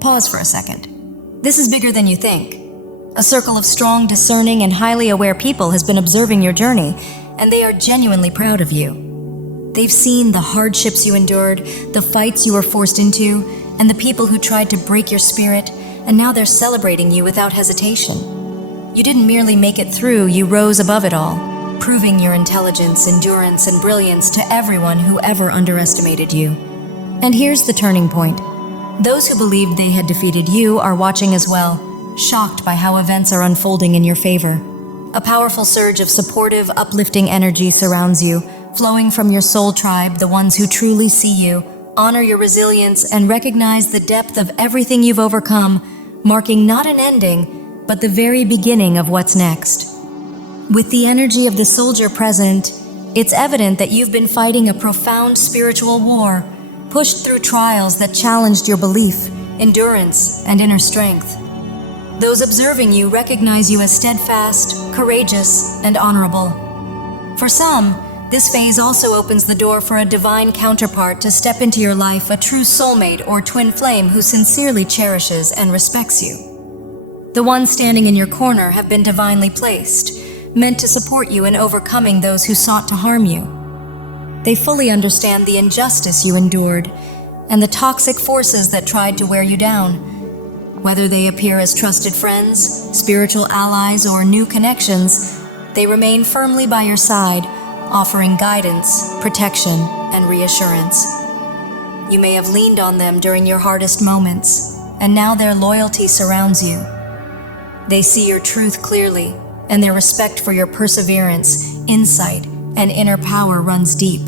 Pause for a second. This is bigger than you think. A circle of strong, discerning, and highly aware people has been observing your journey, and they are genuinely proud of you. They've seen the hardships you endured, the fights you were forced into, and the people who tried to break your spirit, and now they're celebrating you without hesitation. You didn't merely make it through, you rose above it all, proving your intelligence, endurance, and brilliance to everyone who ever underestimated you. And here's the turning point. Those who believed they had defeated you are watching as well, shocked by how events are unfolding in your favor. A powerful surge of supportive, uplifting energy surrounds you, flowing from your soul tribe, the ones who truly see you, honor your resilience, and recognize the depth of everything you've overcome, marking not an ending, but the very beginning of what's next. With the energy of the soldier present, it's evident that you've been fighting a profound spiritual war, pushed through trials that challenged your belief, endurance, and inner strength. Those observing you recognize you as steadfast, courageous, and honorable. For some, this phase also opens the door for a divine counterpart to step into your life, a true soulmate or twin flame who sincerely cherishes and respects you. The ones standing in your corner have been divinely placed, meant to support you in overcoming those who sought to harm you. They fully understand the injustice you endured and the toxic forces that tried to wear you down. Whether they appear as trusted friends, spiritual allies, or new connections, they remain firmly by your side, offering guidance, protection, and reassurance. You may have leaned on them during your hardest moments, and now their loyalty surrounds you. They see your truth clearly, and their respect for your perseverance, insight, and inner power runs deep.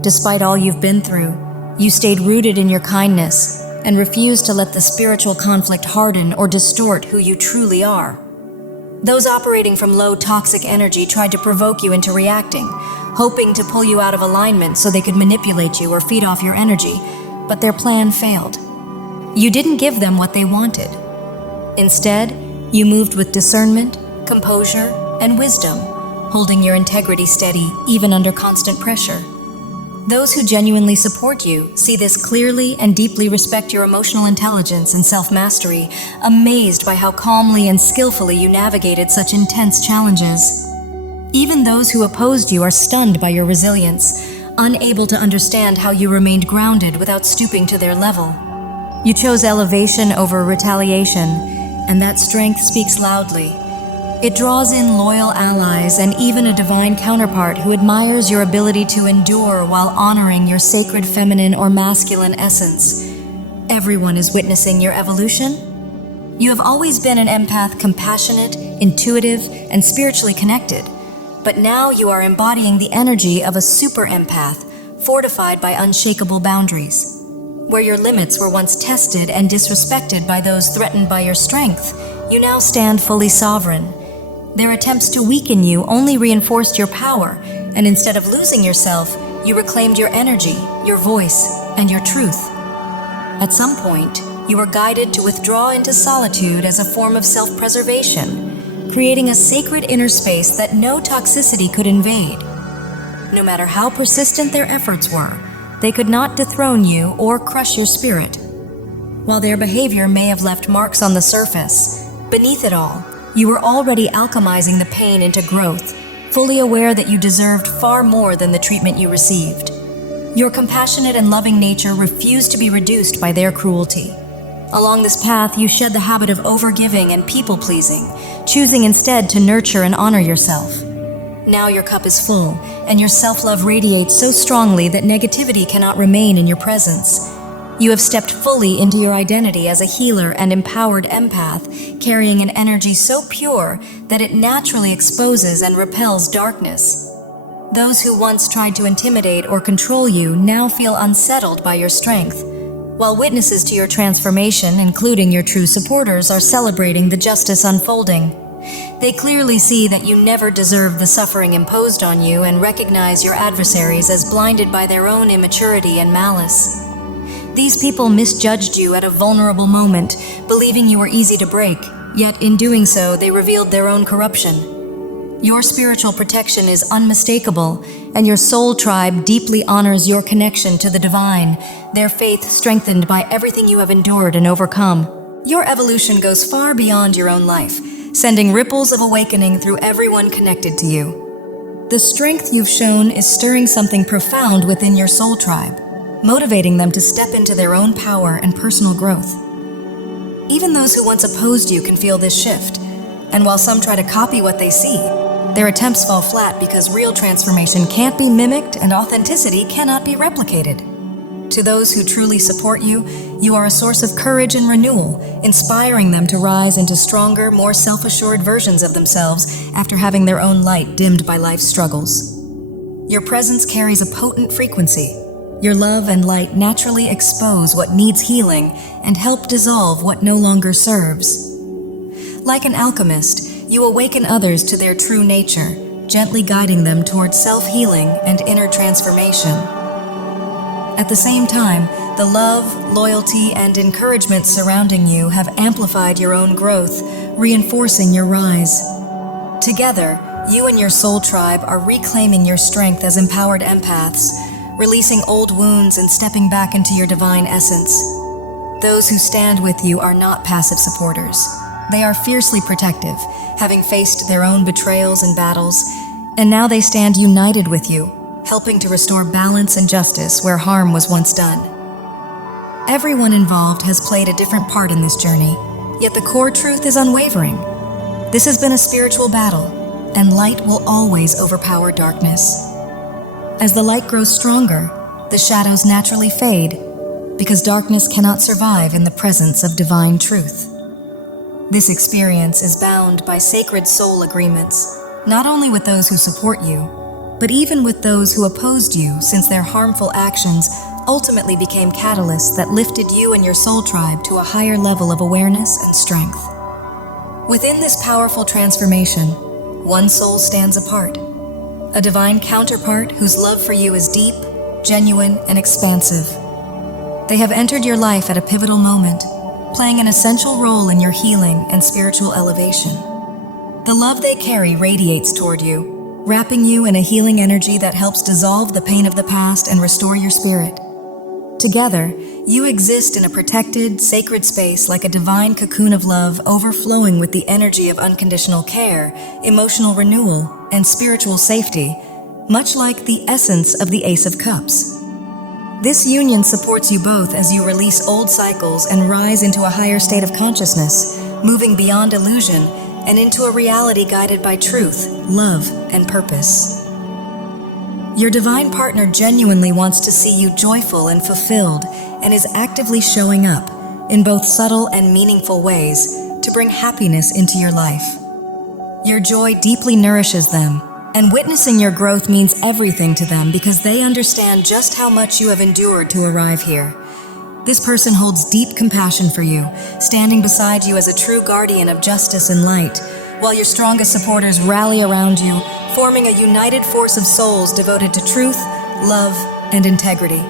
Despite all you've been through, you stayed rooted in your kindness and refused to let the spiritual conflict harden or distort who you truly are. Those operating from low toxic energy tried to provoke you into reacting, hoping to pull you out of alignment so they could manipulate you or feed off your energy, but their plan failed. You didn't give them what they wanted. Instead, you moved with discernment, composure, and wisdom, holding your integrity steady even under constant pressure. Those who genuinely support you see this clearly and deeply respect your emotional intelligence and self-mastery, amazed by how calmly and skillfully you navigated such intense challenges. Even those who opposed you are stunned by your resilience, unable to understand how you remained grounded without stooping to their level. You chose elevation over retaliation, and that strength speaks loudly. It draws in loyal allies and even a divine counterpart who admires your ability to endure while honoring your sacred feminine or masculine essence. Everyone is witnessing your evolution. You have always been an empath, compassionate, intuitive, and spiritually connected, but now you are embodying the energy of a super empath, fortified by unshakable boundaries. Where your limits were once tested and disrespected by those threatened by your strength, you now stand fully sovereign. Their attempts to weaken you only reinforced your power, and instead of losing yourself, you reclaimed your energy, your voice, and your truth. At some point, you were guided to withdraw into solitude as a form of self-preservation, creating a sacred inner space that no toxicity could invade. No matter how persistent their efforts were, they could not dethrone you or crush your spirit. While their behavior may have left marks on the surface, beneath it all, you were already alchemizing the pain into growth, fully aware that you deserved far more than the treatment you received. Your compassionate and loving nature refused to be reduced by their cruelty. Along this path, you shed the habit of overgiving and people-pleasing, choosing instead to nurture and honor yourself. Now your cup is full, and your self-love radiates so strongly that negativity cannot remain in your presence. You have stepped fully into your identity as a healer and empowered empath, carrying an energy so pure that it naturally exposes and repels darkness. Those who once tried to intimidate or control you now feel unsettled by your strength, while witnesses to your transformation, including your true supporters, are celebrating the justice unfolding. They clearly see that you never deserved the suffering imposed on you and recognize your adversaries as blinded by their own immaturity and malice. These people misjudged you at a vulnerable moment, believing you were easy to break, yet in doing so, they revealed their own corruption. Your spiritual protection is unmistakable, and your soul tribe deeply honors your connection to the divine, their faith strengthened by everything you have endured and overcome. Your evolution goes far beyond your own life, sending ripples of awakening through everyone connected to you. The strength you've shown is stirring something profound within your soul tribe, motivating them to step into their own power and personal growth. Even those who once opposed you can feel this shift, and while some try to copy what they see, their attempts fall flat because real transformation can't be mimicked and authenticity cannot be replicated. To those who truly support you, you are a source of courage and renewal, inspiring them to rise into stronger, more self-assured versions of themselves after having their own light dimmed by life's struggles. Your presence carries a potent frequency. Your love and light naturally expose what needs healing and help dissolve what no longer serves. Like an alchemist, you awaken others to their true nature, gently guiding them towards self-healing and inner transformation. At the same time, the love, loyalty, and encouragement surrounding you have amplified your own growth, reinforcing your rise. Together, you and your soul tribe are reclaiming your strength as empowered empaths, releasing old wounds and stepping back into your divine essence. Those who stand with you are not passive supporters. They are fiercely protective, having faced their own betrayals and battles, and now they stand united with you, helping to restore balance and justice where harm was once done. Everyone involved has played a different part in this journey, yet the core truth is unwavering. This has been a spiritual battle, and light will always overpower darkness. As the light grows stronger, the shadows naturally fade, because darkness cannot survive in the presence of divine truth. This experience is bound by sacred soul agreements, not only with those who support you, but even with those who opposed you, since their harmful actions ultimately became catalysts that lifted you and your soul tribe to a higher level of awareness and strength. Within this powerful transformation, one soul stands apart, a divine counterpart whose love for you is deep, genuine, and expansive. They have entered your life at a pivotal moment, playing an essential role in your healing and spiritual elevation. The love they carry radiates toward you, wrapping you in a healing energy that helps dissolve the pain of the past and restore your spirit. Together, you exist in a protected, sacred space like a divine cocoon of love overflowing with the energy of unconditional care, emotional renewal, and spiritual safety, much like the essence of the Ace of Cups. This union supports you both as you release old cycles and rise into a higher state of consciousness, moving beyond illusion and into a reality guided by truth, love, and purpose. Your divine partner genuinely wants to see you joyful and fulfilled and is actively showing up, in both subtle and meaningful ways, to bring happiness into your life. Your joy deeply nourishes them, and witnessing your growth means everything to them because they understand just how much you have endured to arrive here. This person holds deep compassion for you, standing beside you as a true guardian of justice and light, while your strongest supporters rally around you, forming a united force of souls devoted to truth, love, and integrity.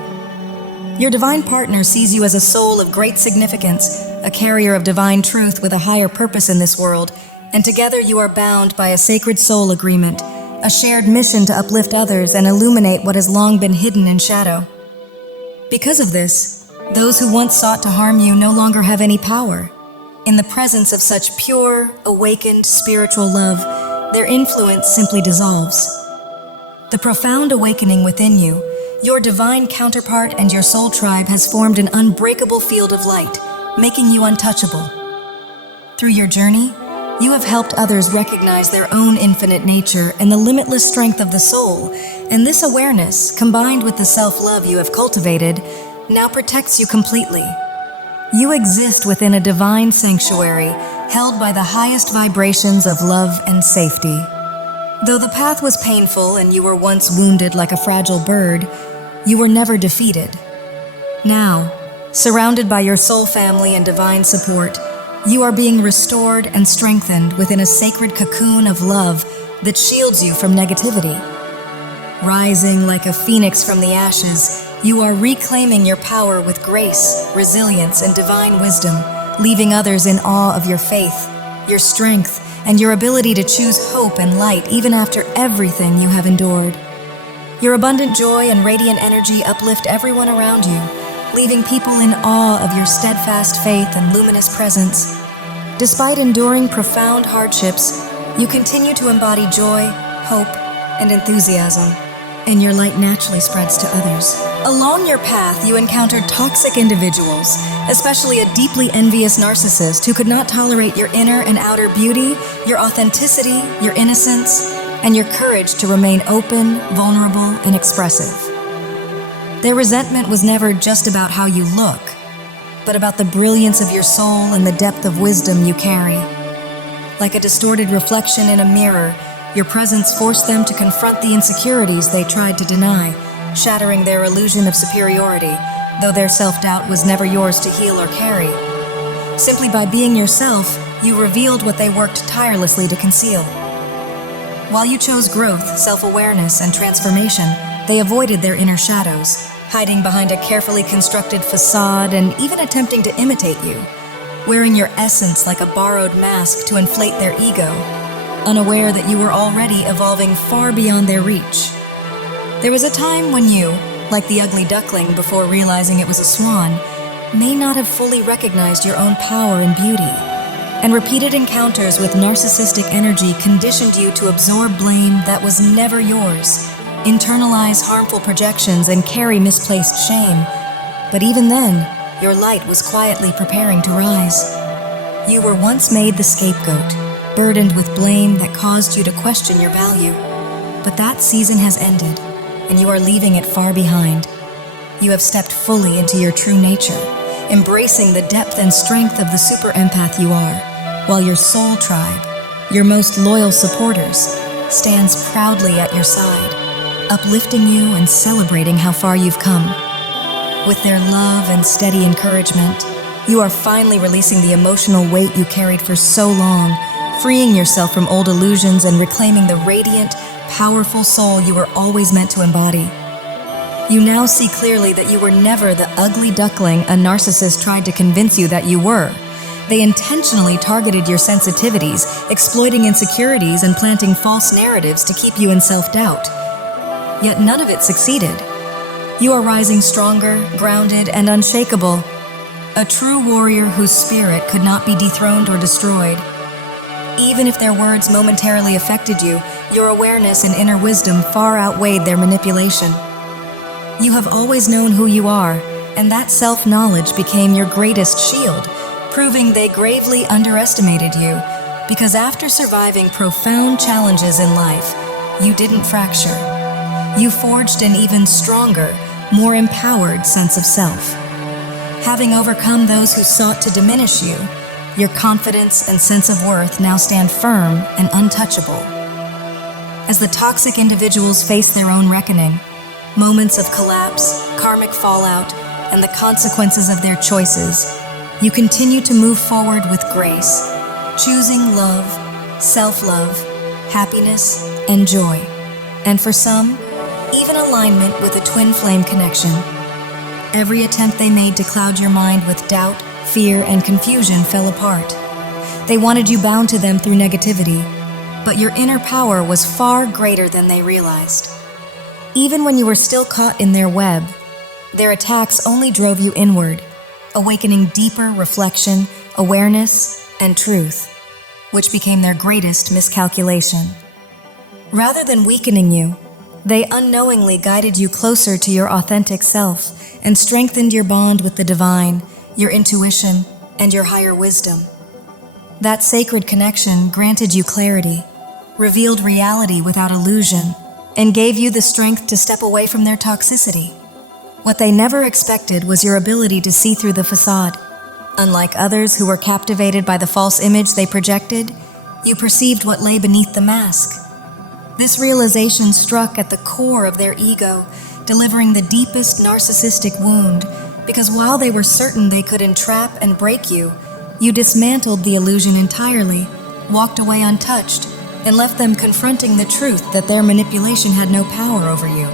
Your divine partner sees you as a soul of great significance, a carrier of divine truth with a higher purpose in this world, and together you are bound by a sacred soul agreement, a shared mission to uplift others and illuminate what has long been hidden in shadow. Because of this, those who once sought to harm you no longer have any power. In the presence of such pure, awakened spiritual love, their influence simply dissolves. The profound awakening within you, your divine counterpart and your soul tribe has formed an unbreakable field of light, making you untouchable. Through your journey, you have helped others recognize their own infinite nature and the limitless strength of the soul, and this awareness, combined with the self-love you have cultivated, now protects you completely. You exist within a divine sanctuary, held by the highest vibrations of love and safety. Though the path was painful and you were once wounded like a fragile bird, you were never defeated. Now, surrounded by your soul family and divine support, you are being restored and strengthened within a sacred cocoon of love that shields you from negativity. Rising like a phoenix from the ashes, you are reclaiming your power with grace, resilience, and divine wisdom, leaving others in awe of your faith, your strength, and your ability to choose hope and light even after everything you have endured. Your abundant joy and radiant energy uplift everyone around you, leaving people in awe of your steadfast faith and luminous presence. Despite enduring profound hardships, you continue to embody joy, hope, and enthusiasm, and your light naturally spreads to others. Along your path, you encounter toxic individuals, especially a deeply envious narcissist who could not tolerate your inner and outer beauty, your authenticity, your innocence, and your courage to remain open, vulnerable, and expressive. Their resentment was never just about how you look, but about the brilliance of your soul and the depth of wisdom you carry. Like a distorted reflection in a mirror, your presence forced them to confront the insecurities they tried to deny, shattering their illusion of superiority, though their self-doubt was never yours to heal or carry. Simply by being yourself, you revealed what they worked tirelessly to conceal. While you chose growth, self-awareness, and transformation, they avoided their inner shadows, hiding behind a carefully constructed facade and even attempting to imitate you, wearing your essence like a borrowed mask to inflate their ego, unaware that you were already evolving far beyond their reach. There was a time when you, like the ugly duckling before realizing it was a swan, may not have fully recognized your own power and beauty, and repeated encounters with narcissistic energy conditioned you to absorb blame that was never yours, internalize harmful projections, and carry misplaced shame. But even then, your light was quietly preparing to rise. You were once made the scapegoat, burdened with blame that caused you to question your value. But that season has ended, and you are leaving it far behind. You have stepped fully into your true nature, embracing the depth and strength of the super empath you are, while your soul tribe, your most loyal supporters, stands proudly at your side, uplifting you and celebrating how far you've come. With their love and steady encouragement, you are finally releasing the emotional weight you carried for so long, freeing yourself from old illusions and reclaiming the radiant, powerful soul you were always meant to embody. You now see clearly that you were never the ugly duckling a narcissist tried to convince you that you were. They intentionally targeted your sensitivities, exploiting insecurities and planting false narratives to keep you in self-doubt. Yet none of it succeeded. You are rising stronger, grounded, and unshakable, a true warrior whose spirit could not be dethroned or destroyed. Even if their words momentarily affected you, your awareness and inner wisdom far outweighed their manipulation. You have always known who you are, and that self-knowledge became your greatest shield, proving they gravely underestimated you, because after surviving profound challenges in life, you didn't fracture. You forged an even stronger, more empowered sense of self. Having overcome those who sought to diminish you, your confidence and sense of worth now stand firm and untouchable. As the toxic individuals face their own reckoning, moments of collapse, karmic fallout, and the consequences of their choices, you continue to move forward with grace, choosing love, self-love, happiness, and joy, and for some, even alignment with a twin flame connection. Every attempt they made to cloud your mind with doubt, fear, and confusion fell apart. They wanted you bound to them through negativity, but your inner power was far greater than they realized. Even when you were still caught in their web, their attacks only drove you inward, awakening deeper reflection, awareness, and truth, which became their greatest miscalculation. Rather than weakening you, they unknowingly guided you closer to your authentic self and strengthened your bond with the divine, your intuition, and your higher wisdom. That sacred connection granted you clarity, revealed reality without illusion, and gave you the strength to step away from their toxicity. What they never expected was your ability to see through the facade. Unlike others who were captivated by the false image they projected, you perceived what lay beneath the mask. This realization struck at the core of their ego, delivering the deepest narcissistic wound, because while they were certain they could entrap and break you, you dismantled the illusion entirely, walked away untouched, and left them confronting the truth that their manipulation had no power over you.